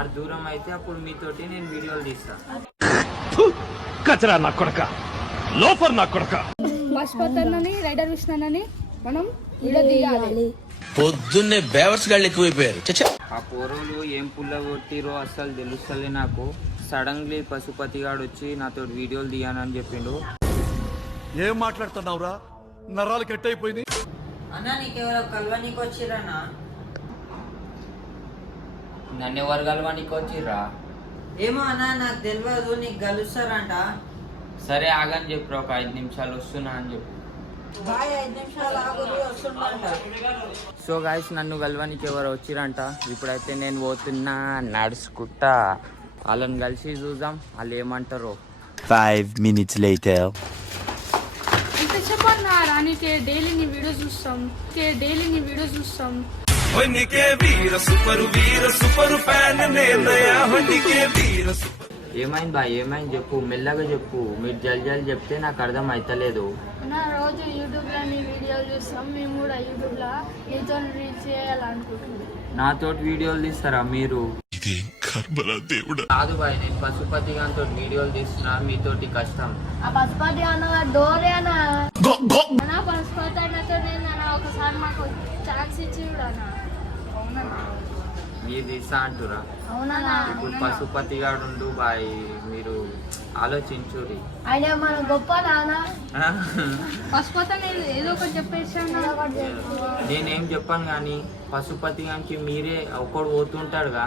ఆరు దూరం అయితే అప్పుడు మీతోటి నేను వీడియోలు తీస్తా. కచరా నా కొడక, లోఫర్ నా కొడక. పశుపతన్నని రైడర్ విష్ణునని మనం విడదీయాలి. పొద్దున్నే బేవర్స్ గాళ్ళు ఎక్కువైపోయారు. ఆ పోరోలు ఏం పుల్ల కొట్టిరో అస్సలు తెలుస్తలే నాకు. సడన్లీ పశుపతి గాడు వచ్చి నాతో వీడియోలు తీయానని చెప్పిండు. ఏం మాట్లాడుతున్నావురా, నరాలు కట్ అయిపోయింది. అన్నా నీకెవరో కలవనీకి వచ్చిరన్నా? నన్ను ఎవరు కలవానికి వచ్చిర్రా? ఏమో అన్నా నాకు తెలియదు, నీకు కలుస్తారంట. సరే ఆగని చెప్పు, ఒక 5 నిమిషాలు వస్తున్నా అని చెప్పు. బాయ్ 5 నిమిషాలు ఆగురి వస్తుందంట. సో గాయస్ నన్ను కలవానికి ఎవరు వచ్చిరంట. ఇప్పుడైతే నేను పోతున్నా నడుచుకుంటా. వాళ్ళని కలిసి చూద్దాం వాళ్ళు ఏమంటారో. 5 minutes later. ఎంత చెప్పన్నా రానికే డైలీ నీ వీడియో చూస్తాం. ఏమైంది బా, ఏమైంది చెప్పు, మెల్లగా చెప్పు. మీరు జల్ చెప్తే నాకు అర్థం అవుతలేదు. రోజు యూట్యూబ్ లో నీ వీడియోలు చూస్తాం, మేము కూడా యూట్యూబ్ లో నీతో రీచ్ చేయాలనుకుంటున్నాం. నాతోటి వీడియోలు తీస్తారా మీరు? కాదు బాయ్, నేను పశుపతి గారితో వీడియోలు తీస్తున్నా, మీతోటి కష్టం. ఆ పశుపతి అన్న డోరే అన్న పశుపతి అన్నతో నేను ఒకసారి మాకు ఛాన్స్ ఇచ్చి కూడా అవునా మీరు తీస్తా అంటురా? అవునా ఇప్పుడు పశుపతి గారు ఉండు బాయ్, మీరు ఆలోచించురి. ఆయన మన గొప్ప నాన్న పశుపతి ఏదో ఒకటి చెప్పేసాను. నేనేం చెప్పాను కానీ పశుపతి గారికి మీరే ఒకడు పోతుంటాడుగా,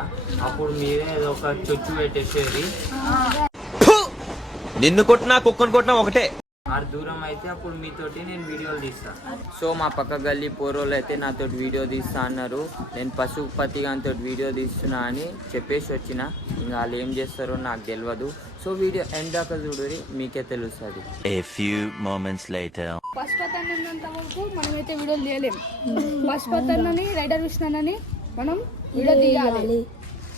అప్పుడు మీరే ఏదో ఒక చొచ్చు పెట్టేసేది. నిన్ను కొట్టినా కుక్కను కొట్టినా ఒకటే. ఆరు దూరం అయితే అప్పుడు మీతోటి నేను వీడియోలు తీస్తా. సో మా పక్క గల్లీ పోరోళ్ళు అయితే నాతో వీడియో తీస్తా అన్నారు. నేను పశుపతి గారితో వీడియో తీస్తున్నా అని చెప్పేసి వచ్చిన. ఇంకా వాళ్ళు ఏం చేస్తారో నాకు తెలియదు. సో వీడియో ఎండ్ దాకా చూడరి, మీకే తెలుస్తుంది. A few moments later. Pashupati అన్నంత వరకు మనమైతే వీడియోలు తీయలేం. పశుపతి అన్నని రైడర్ విష్ణునని మనం విడదీయాలి.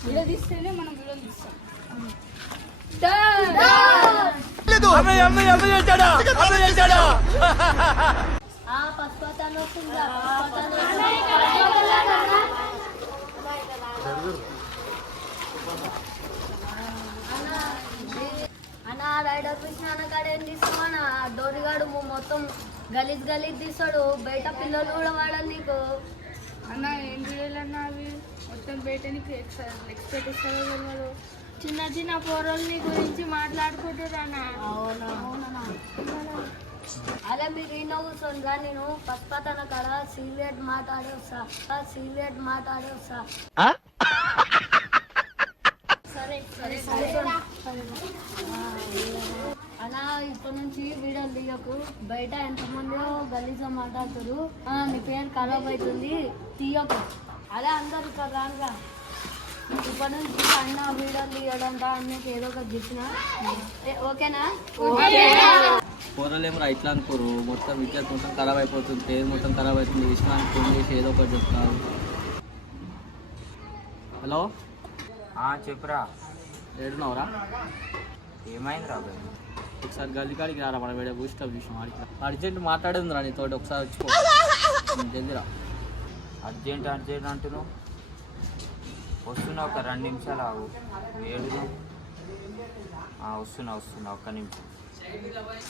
విడదీస్తేనే మనం వీడియోలు తీస్తాం. అన్నా రైడర్ కృష్ణ కాడ ఏం తీస్తామన్నా? డోరిగాడు మొత్తం గలీజ్ తీస్తాడు. బయట పిల్లలు కూడా వాడాలి నీకు. అన్న ఏం వీడియోలన్నా అవి మొత్తం బయట నీకు ఎక్స్పెక్ట్ ఇస్తారో తెలియదు. చిన్న పోరల్ని గురించి మాట్లాడుకుంటున్నా. అలా మీరు ఈయన కూర్చోండి, నేను పశుపతన కాడ సీరియట్ మాట్లాడే వస్తా. సరే అలా ఇప్పటి నుంచి వీడియోలు తీయకు. బయట ఎంతమంది గలీజా మాట్లాడుతారు, నీ పేరు ఖరాబ్ అవుతుంది, తీయకు. అలా అందరు ఇక్కడ రానుగా. ఇప్పటి నుంచి అన్న వీడియోలు తీయడంట అన్నకి ఏదో ఒకటి చెప్పిన. ఓకేనా? కూరలేమరా ఇట్లా అనుకోరు, మొత్తం విద్యార్థి మొత్తం ఖరాబ్ అయిపోతుంది, పేరు మొత్తం ఖరాబ్ అవుతుంది. విషయానికి ఫోన్ చేసి ఏదో ఒకటి చెప్తారు. హలో చెప్పురా, ఏడున్నావురా? ఏమైంది రా? ఒకసారి గల్లీ కాడికి రారా, మన వీడియో బూస్టప్ చూసాం. అర్జెంట్ మాట్లాడేందిరా నీతో, ఒకసారి వచ్చిపో జల్దిరా. అర్జెంట్ అంటున్నావు. వస్తున్నా, ఒక 2 నిమిషాలు ఆగు. వస్తున్నా ఒక్క నిమిషం.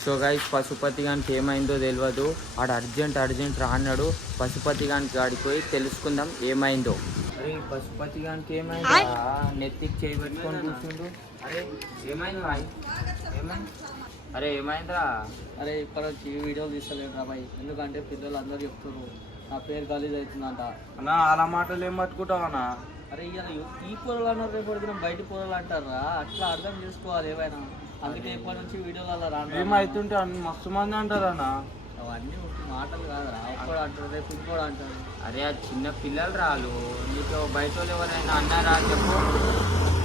సో గైస్ పశుపతి గానికి ఏమైందో తెలియదు. ఆడు అర్జెంట్ రా అన్నాడు. పశుపతి గానికి ఆడికి పోయి తెలుసుకుందాం ఏమైందో. అరే పశుపతి గానికి ఏమైందా? నెత్తికి చేయి పెట్టుకొని కూర్చుండు. అరే ఏమైంది బాయ్? ఏమైందిరా? అరే ఇప్పటి నుంచి ఈ వీడియోలు తీస్తలేను రా బాయ్, ఎందుకంటే పిల్లలు అందరూ చెప్తున్నారు నా పేరు గలీజ్ అవుతుందంట. అన్నా అలా మాటలు ఏం పట్టుకుంటావు అన్నా? అరే ఇవాళ ఈ పొరలు అన్నారు, రేపు పడుతున్నాం బయట పొరలు అంటారా, అట్లా అర్థం చేసుకోవాలి ఏమైనా. అందుకే ఇప్పటి నుంచి వీడియోలు అలా రాను. ఏమైతుంటే మస్తు మంది అంటారు అన్న. అవన్నీ మాటలు కాదురా, ఒక్కడు అంటారు, రేపు ఇంకోడు అంటారు. అరే ఆ చిన్న పిల్లలు రాలు, నీకు బయట వాళ్ళు ఎవరైనా అన్నారా చెప్పు.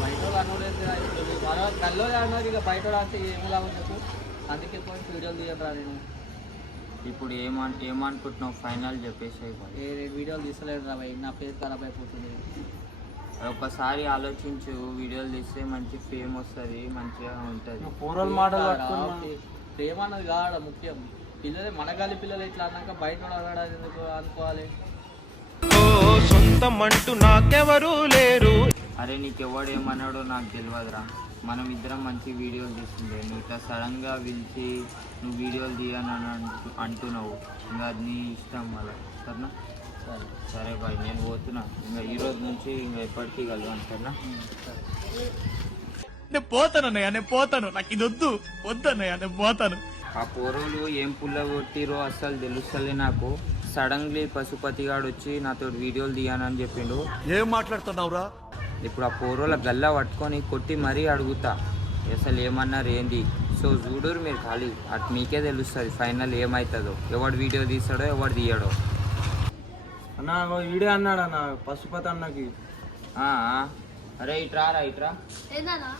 బయట వాళ్ళు అనలేదు, కల్లోనే అన్నారు, ఇక బయట అంటే ఏమిలాగా చెప్పు. అందుకే పోయి వీడియోలు తీయరా నేను. ఇప్పుడు ఏమనుకుంటున్నావు? ఫైనల్ చెప్పేసి వీడియోలు తీసలేదు రా భయ్, నా పేరు ఖరాబ్ అయిపోతుంది. ఒకసారి ఆలోచించు, వీడియోలు తీస్తే మంచి ఫేమ్ వస్తుంది, మంచిగా ఉంటుంది. ప్రేమ అన్నది కాడ ముఖ్యం. పిల్లలే మన గాలి పిల్లలు ఇట్లా అన్నాక బయట అడగడానికి ఎందుకు అనుకోవాలి. సొంతం అంటూ నాకెవరూ లేరు. అరే నీకెవడు ఏమన్నాడో నాకు తెలియదురా. మనం ఇద్దరం మంచి వీడియోలు తీస్తుండే, నువ్వు ఇట్లా సడన్గా పిలిచి నువ్వు వీడియోలు తీయనని అంటున్నావు. ఇంకా అది నీ ఇష్టం మళ్ళీ, సరేనా? సరే. సరే బాయ్, నేను పోతున్నా. ఇంకా ఈ రోజు నుంచి ఇంకా ఎప్పటికీ కలవాను, సరేనా? నేను పోతానన్నయ్య, నేను పోతాను. నాకు ఇది వద్దు, వద్దన్నయ్య, నేను పోతాను. ఆ పోరోలు ఏం పుల్ల కొట్టిరో అస్సలు తెలుస్తలే నాకు. సడన్లీ పశుపతి గాడు వచ్చి నాతో వీడియోలు తీయనని చెప్పిండు. ఏం మాట్లాడుతున్నావురా? ఇప్పుడు ఆ పోరోల గల్లా పట్టుకొని కొట్టి మరీ అడుగుతా అసలు ఏమన్నారు ఏంది. సో చూడరు మీరు ఖాళీ, అటు మీకే తెలుస్తుంది ఫైనల్ ఏమవుతుందో, ఎవడు వీడియో తీస్తాడో ఎవడు తీయడో. అన్న వీడియో అన్నాడు అన్న పశుపతి అన్నకి. ఆ, అరే ఇట్రా రా, ఇట్రా. ఏందన్నా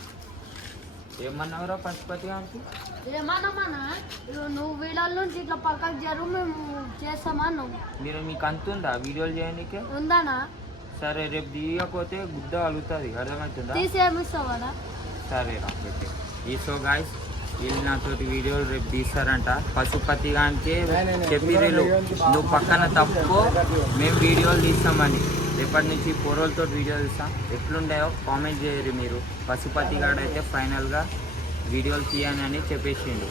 ఏమన్నావురా పశుపతి గారికి? ఏమన్నామన్నా నువ్వు వీడియోల నుంచి ఇట్లా పక్కకు జరుగు, మేము చేస్తామన్నావు. మీకు అంతుందా వీడియోలు చేయడానికి? ఉందానా? సరే రేపు తీయకపోతే గుడ్డ అలుగుతుంది, అర్థమవుతుందా? తీసేమిస్తావాడా? సరే రా ఓకే. ఈ సో గాయస్ వీళ్ళు నాతో వీడియోలు రేపు తీస్తారంట. పశుపతి గానికి చెప్పిరేలు నువ్వు పక్కన తప్పుకో, మేము వీడియోలు తీస్తామని. రేపటి నుంచి పోరోలతో వీడియోలు తీస్తాం. ఎట్లుండాయో కామెంట్ చేయరు మీరు. పశుపతి గారు అయితే ఫైనల్గా వీడియోలు తీయని చెప్పేసిండు.